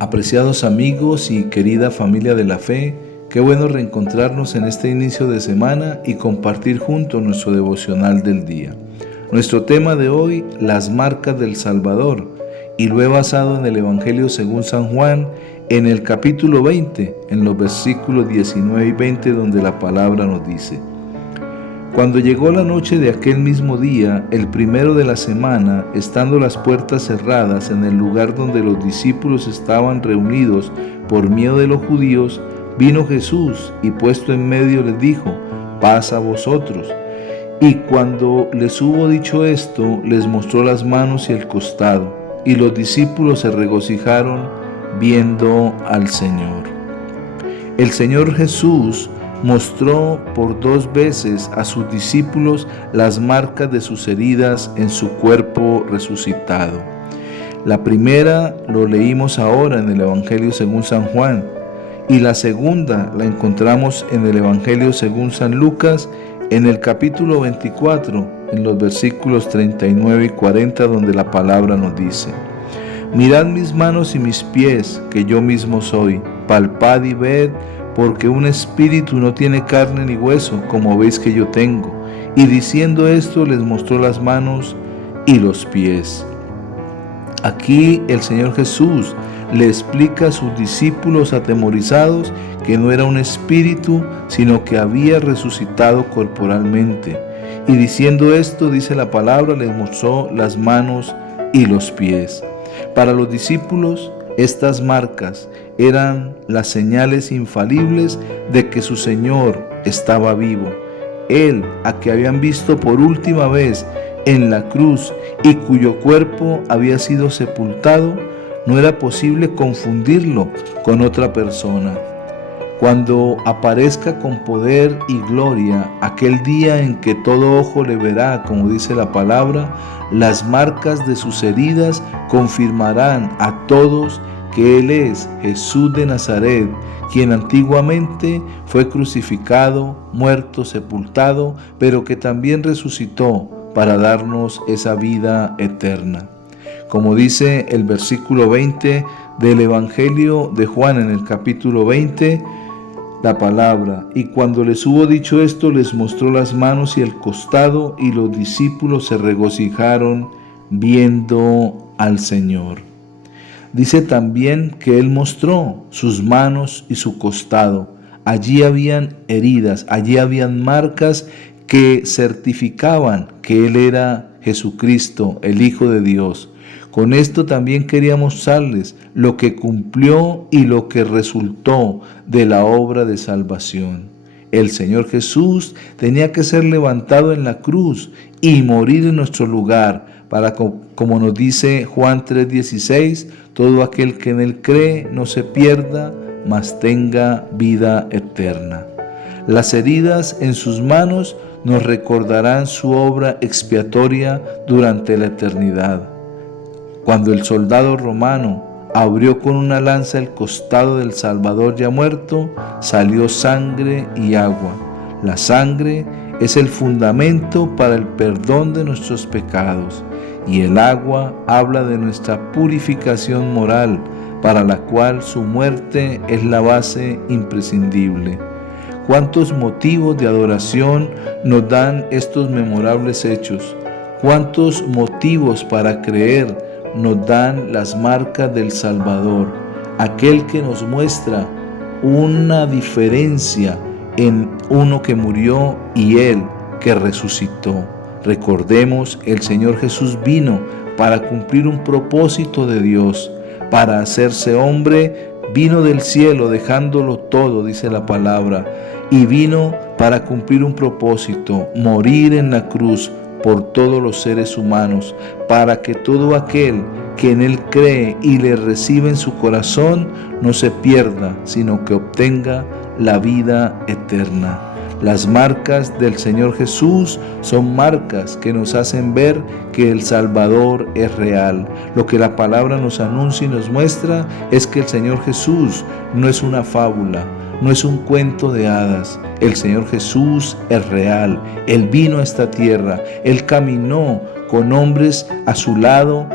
Apreciados amigos y querida familia de la fe, qué bueno reencontrarnos en este inicio de semana y compartir juntos nuestro devocional del día. Nuestro tema de hoy, las marcas del Salvador, y lo he basado en el Evangelio según San Juan, en el capítulo 20, en los versículos 19 y 20, donde la palabra nos dice: Cuando llegó la noche de aquel mismo día, el primero de la semana, estando las puertas cerradas en el lugar donde los discípulos estaban reunidos por miedo de los judíos, vino Jesús y puesto en medio les dijo: paz a vosotros. Y cuando les hubo dicho esto, les mostró las manos y el costado, y los discípulos se regocijaron viendo al Señor. El Señor Jesús mostró por 2 veces a sus discípulos las marcas de sus heridas en su cuerpo resucitado. La primera lo leímos ahora en el Evangelio según San Juan, y la segunda la encontramos en el Evangelio según San Lucas, en el capítulo 24, en los versículos 39 y 40, donde la palabra nos dice: Mirad mis manos y mis pies, que yo mismo soy, palpad y ved, porque un espíritu no tiene carne ni hueso, como veis que yo tengo. Y diciendo esto, les mostró las manos y los pies. Aquí el Señor Jesús le explica a sus discípulos atemorizados que no era un espíritu, sino que había resucitado corporalmente. Y diciendo esto, dice la palabra, les mostró las manos y los pies. Para los discípulos, estas marcas eran las señales infalibles de que su Señor estaba vivo. Él, a que habían visto por última vez en la cruz y cuyo cuerpo había sido sepultado, no era posible confundirlo con otra persona. Cuando aparezca con poder y gloria aquel día en que todo ojo le verá, como dice la palabra, las marcas de sus heridas confirmarán a todos que Él es Jesús de Nazaret, quien antiguamente fue crucificado, muerto, sepultado, pero que también resucitó para darnos esa vida eterna. Como dice el versículo 20 del Evangelio de Juan en el capítulo 20, la palabra: y cuando les hubo dicho esto, les mostró las manos y el costado, y los discípulos se regocijaron viendo al Señor. Dice también que Él mostró sus manos y su costado. Allí habían heridas, allí habían marcas que certificaban que Él era Jesucristo, el Hijo de Dios. Con esto también quería mostrarles lo que cumplió y lo que resultó de la obra de salvación. El Señor Jesús tenía que ser levantado en la cruz y morir en nuestro lugar, para, como nos dice Juan 3:16, todo aquel que en Él cree no se pierda, mas tenga vida eterna. Las heridas en sus manos nos recordarán su obra expiatoria durante la eternidad. Cuando el soldado romano abrió con una lanza el costado del Salvador ya muerto, salió sangre y agua. La sangre es el fundamento para el perdón de nuestros pecados, y el agua habla de nuestra purificación moral, para la cual su muerte es la base imprescindible. ¿Cuántos motivos de adoración nos dan estos memorables hechos? ¿Cuántos motivos para creer nos dan las marcas del Salvador, aquel que nos muestra una diferencia en uno que murió y Él que resucitó? Recordemos, el Señor Jesús vino para cumplir un propósito de Dios, para hacerse hombre, vino del cielo dejándolo todo, dice la palabra, y vino para cumplir un propósito, morir en la cruz por todos los seres humanos, para que todo aquel que en Él cree y le recibe en su corazón no se pierda, sino que obtenga la vida eterna. Las marcas del Señor Jesús son marcas que nos hacen ver que el Salvador es real. Lo que la palabra nos anuncia y nos muestra es que el Señor Jesús no es una fábula, no es un cuento de hadas. El Señor Jesús es real. Él vino a esta tierra, Él caminó con hombres a su lado,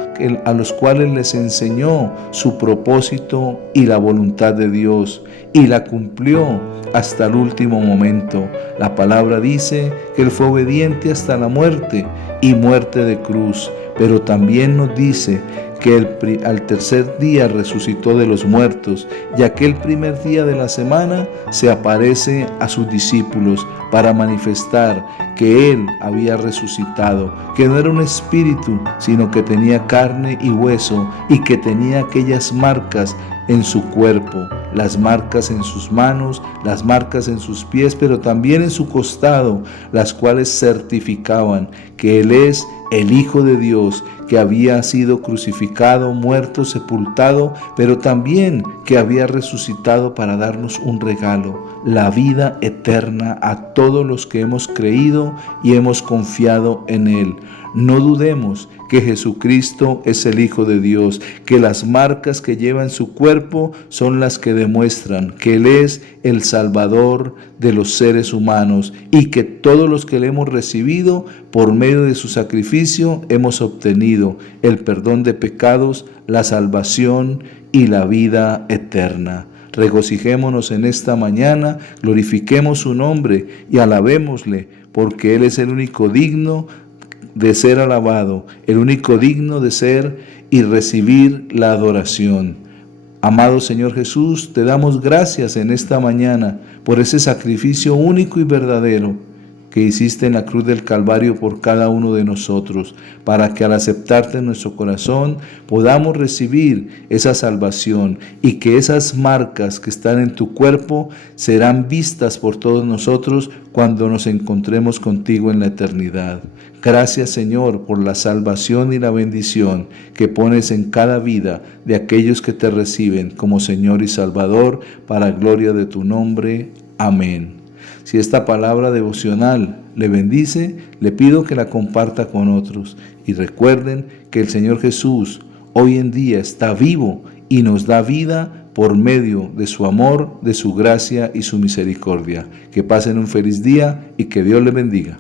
a los cuales les enseñó su propósito y la voluntad de Dios, y la cumplió hasta el último momento. La palabra dice que Él fue obediente hasta la muerte, y muerte de cruz, pero también nos dice que al tercer día resucitó de los muertos, y aquel primer día de la semana se aparece a sus discípulos para manifestar que Él había resucitado, que no era un espíritu, sino que tenía carne y hueso, y que tenía aquellas marcas en su cuerpo, las marcas en sus manos, las marcas en sus pies, pero también en su costado, las cuales certificaban que Él es el Hijo de Dios, que había sido crucificado, muerto, sepultado, pero también que había resucitado para darnos un regalo, la vida eterna a todos los que hemos creído y hemos confiado en Él. No dudemos que Jesucristo es el Hijo de Dios, que las marcas que lleva en su cuerpo son las que demuestran que Él es el Salvador de los seres humanos, y que todos los que le hemos recibido por medio de su sacrificio hemos obtenido el perdón de pecados, la salvación y la vida eterna. Regocijémonos en esta mañana, glorifiquemos su nombre y alabémosle, porque Él es el único digno de ser alabado, el único digno de ser y recibir la adoración. Amado Señor Jesús, te damos gracias en esta mañana por ese sacrificio único y verdadero que hiciste en la cruz del Calvario por cada uno de nosotros, para que al aceptarte en nuestro corazón podamos recibir esa salvación, y que esas marcas que están en tu cuerpo serán vistas por todos nosotros cuando nos encontremos contigo en la eternidad. Gracias, Señor, por la salvación y la bendición que pones en cada vida de aquellos que te reciben como Señor y Salvador, para gloria de tu nombre. Amén. Si esta palabra devocional le bendice, le pido que la comparta con otros. Y recuerden que el Señor Jesús hoy en día está vivo y nos da vida por medio de su amor, de su gracia y su misericordia. Que pasen un feliz día y que Dios les bendiga.